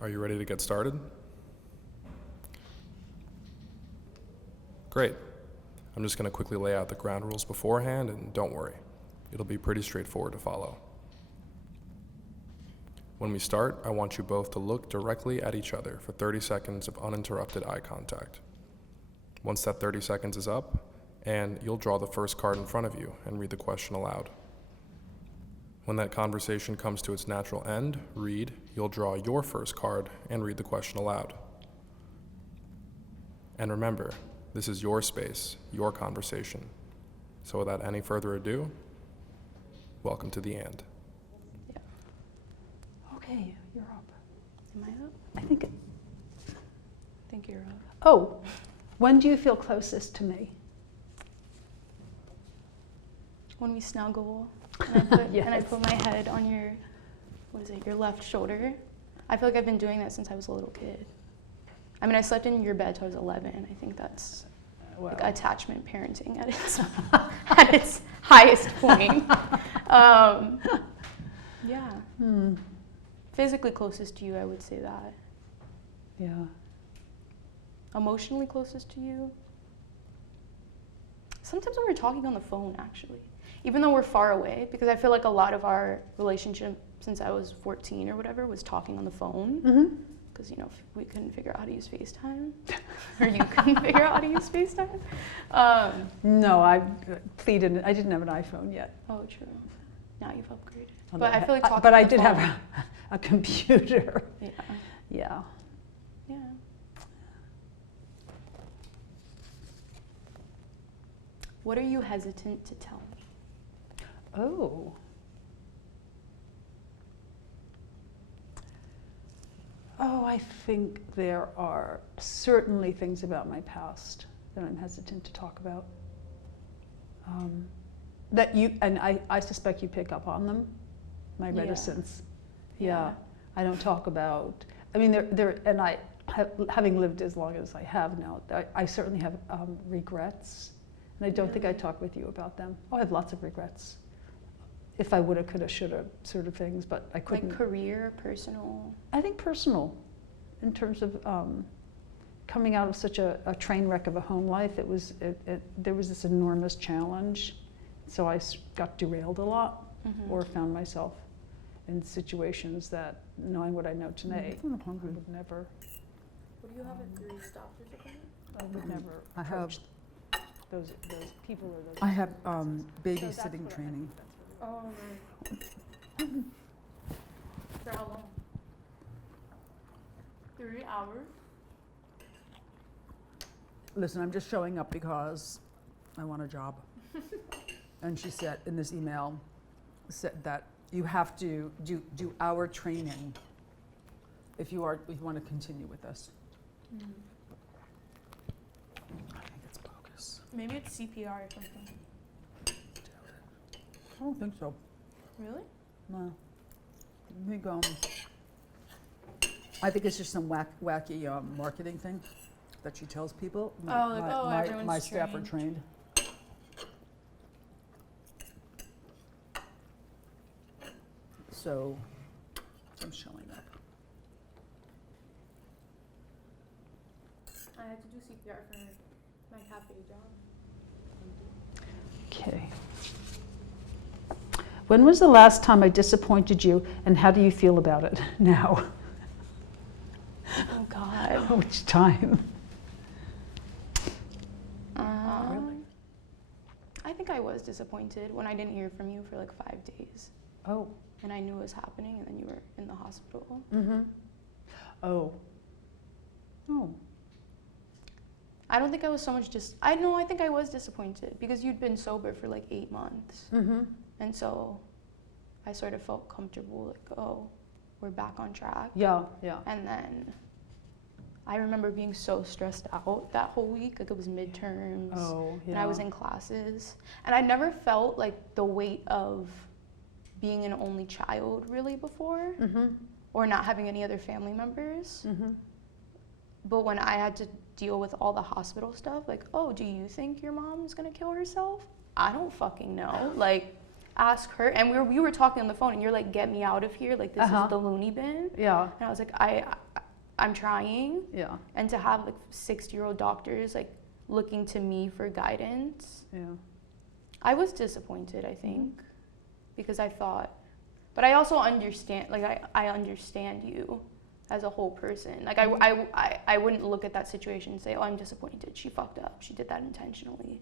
Are you ready to get started? Great. I'm just going to quickly lay out the ground rules beforehand, and don't worry, it'll be pretty straightforward to follow. When we start, I want you both to look directly at each other for 30 seconds of uninterrupted eye contact. Once that 30 seconds is up, and you'll draw the first card in front of you and read the question aloud. When that conversation comes to its natural end, Reade, you'll draw your first card and read the question aloud. And remember, this is your space, your conversation. So without any further ado, welcome to the and. Yeah. Okay, you're up. Am I up? I think You're up. Oh, when do you feel closest to me? When we snuggle, and I Yes. put my head on your, your left shoulder. I feel like I've been doing that since I was a little kid. I mean, I slept in your bed till I was 11. I think that's Well, like attachment parenting at its at its highest point. Yeah. Physically closest to you, I would say that. yeah. Emotionally closest to you. Sometimes when we're talking on the phone, actually, even though we're far away, because I feel like a lot of our relationship since I was 14 or whatever was talking on the phone. Mm-hmm. Because, we couldn't figure out how to use FaceTime, or you couldn't figure out how to use FaceTime. No, I pleaded. I didn't have an iPhone yet. Oh, true. Now you've upgraded. Although But I feel like talking But on I the did phone, have a computer. Yeah. Yeah. Yeah. What are you hesitant to tell me? Oh. Oh, I think there are certainly things about my past that I'm hesitant to talk about. That you, and I suspect you pick up on them, my Yeah. reticence. Yeah. Yeah. I don't talk about, I mean, and having lived as long as I have now, I certainly have regrets. And I don't think I talk with you about them. Oh, I have lots of regrets. If I woulda, coulda, shoulda sort of things, but I couldn't. Like career, personal? I think personal, in terms of coming out of such a train wreck of a home life. There was this enormous challenge, so I got derailed a lot, or found myself in situations that, knowing what I know today, I would never. What do you have at 3 stops or something? I would never I have- approach those people or those. I have So that's babysitting what I training. meant, that's what Oh, right. For how long? 3 hours? Listen, I'm just showing up because I want a job. And she said in this email, said that you have to do our training if you want to continue with us. I think it's bogus. Maybe it's CPR or something. I don't think so. Really? No. I think it's just some wacky marketing thing that she tells people. Everyone's My staff are trained. So I'm showing up. I had to do CPR for my cafe job. Okay. When was the last time I disappointed you, and how do you feel about it now? Oh, God. Which time? Really? I think I was disappointed when I didn't hear from you for like 5 days. Oh. And I knew it was happening, and then you were in the hospital. Mm-hmm. Oh. Oh. I don't think I was so much I think I was disappointed because you'd been sober for like 8 months. Mm-hmm. And so I sort of felt comfortable, like, oh, we're back on track. Yeah, yeah. And then I remember being so stressed out that whole week, like it was midterms. Oh, yeah. And I was in classes. And I never felt like the weight of being an only child really before, Mm-hmm. or not having any other family members. Mm-hmm. But when I had to deal with all the hospital stuff, like, oh, do you think your mom's gonna kill herself? I don't fucking know. Like, ask her. And we were talking on the phone, and you're like, get me out of here. Like, this is the loony bin. Yeah. And I was like, I I'm trying. Yeah. And to have like 60-year-old doctors like looking to me for guidance. Yeah. I was disappointed, I think, because I thought, but I also understand, like I understand you as a whole person. Like I wouldn't look at that situation and say, oh, I'm disappointed. She fucked up. She did that intentionally.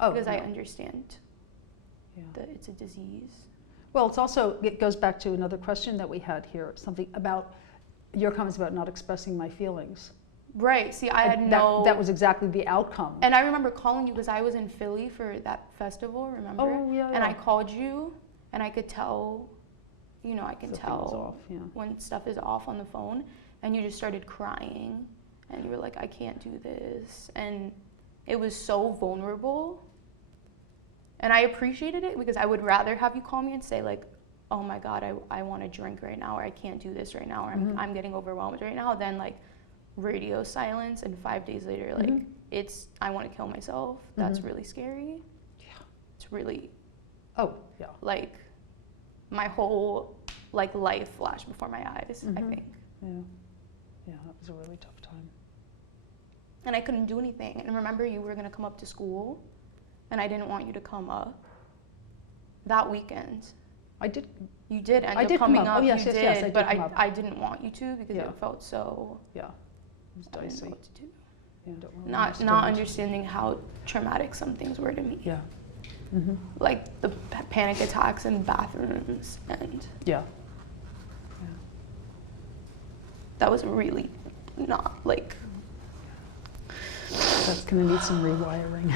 Oh, because no. I understand Yeah. that it's a disease. Well, it's also, it goes back to another question that we had here, something about your comments about not expressing my feelings. Right. See, I had And no. that was exactly the outcome. And I remember calling you because I was in Philly for that festival, remember? Oh, yeah, And I yeah. called you and I could tell, you know, I can Something was tell off, yeah. when stuff is off on the phone, and you just started crying and you were like, I can't do this. And it was so vulnerable. And I appreciated it because I would rather have you call me and say like, oh my God, I want to drink right now, or I can't do this right now, or I'm getting overwhelmed right now, than like radio silence and 5 days later, like I want to kill myself. That's really scary. Yeah. It's really Oh, yeah. like my whole like life flashed before my eyes, I think. Yeah. Yeah, that was a really tough time. And I couldn't do anything. And remember, you were going to come up to school, and I didn't want you to come up that weekend. I did. You did end I up did come coming up. up. Oh, yes, you yes, yes, I did, did but come up. I didn't want you to because Yeah. it felt so. Yeah. It was I didn't dicey. know what to do. Yeah, don't really Not understand. understanding how traumatic some things were to me. Yeah. Like the panic attacks in bathrooms, and Yeah. that was really not like. That's gonna need some rewiring.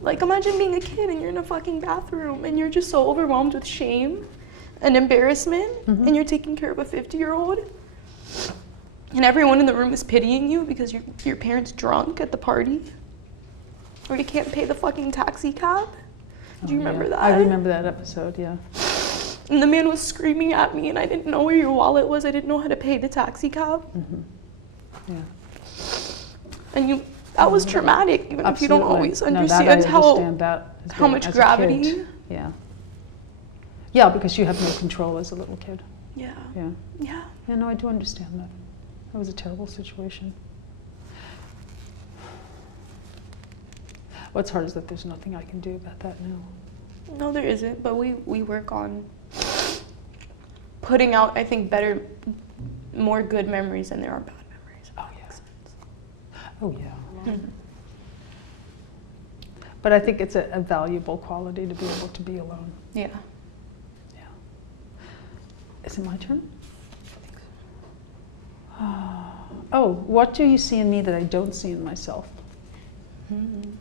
Like, imagine being a kid and you're in a fucking bathroom and you're just so overwhelmed with shame and embarrassment, and you're taking care of a 50-year-old, and everyone in the room is pitying you because your parents drunk at the party, or you can't pay the fucking taxi cab. Do you remember that? I remember that episode, yeah. And the man was screaming at me, and I didn't know where your wallet was. I didn't know how to pay the taxi cab. Yeah. And that was traumatic, even if you don't Absolutely. always No, that I understand understand that as how being- much as a gravity. kid. Yeah. Yeah, because you have no control as a little kid. Yeah. Yeah. Yeah. Yeah, no, I do understand that. That was a terrible situation. What's hard is that there's nothing I can do about that now. No, there isn't, but we work on putting out, I think, more good memories than there are bad memories. Oh, yeah. Oh, yeah. But I think it's a valuable quality to be able to be alone. Yeah. Yeah. Is it my turn? Oh, what do you see in me that I don't see in myself? I'm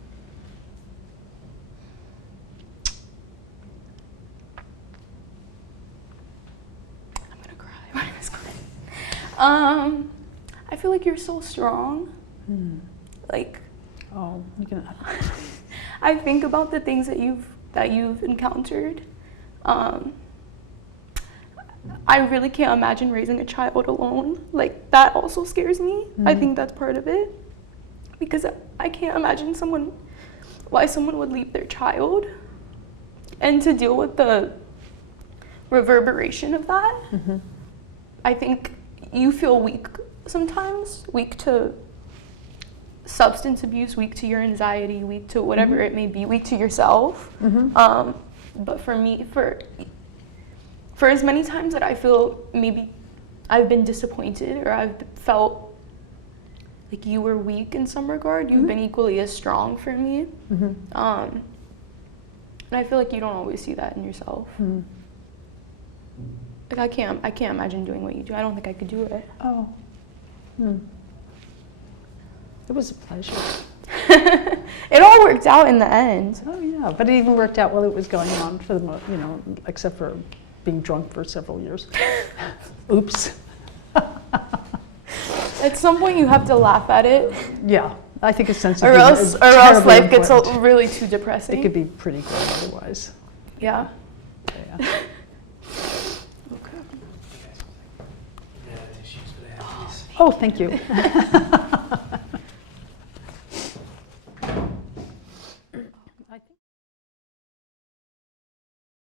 gonna cry when I was crying. I feel like you're so strong. Like, Oh, you're gonna. I think about the things that you've encountered. I really can't imagine raising a child alone. Like, that also scares me. I think that's part of it. Because I can't imagine why someone would leave their child. And to deal with the reverberation of that, I think you feel weak sometimes, weak to substance abuse, weak to your anxiety, weak to whatever it may be, weak to yourself. But for me, for as many times that I feel maybe I've been disappointed or I've felt like you were weak in some regard, you've been equally as strong for me. And I feel like you don't always see that in yourself. Like I can't imagine doing what you do. I don't think I could do it. Oh. It was a pleasure. It all worked out in the end. Oh yeah, but it even worked out while it was going on for the except for being drunk for several years. Oops. At some point you have to laugh at it, Yeah, I think a sense of or humor else is life terribly gets important. really too depressing. It could be pretty good otherwise. Yeah. Yeah. Oh, thank you.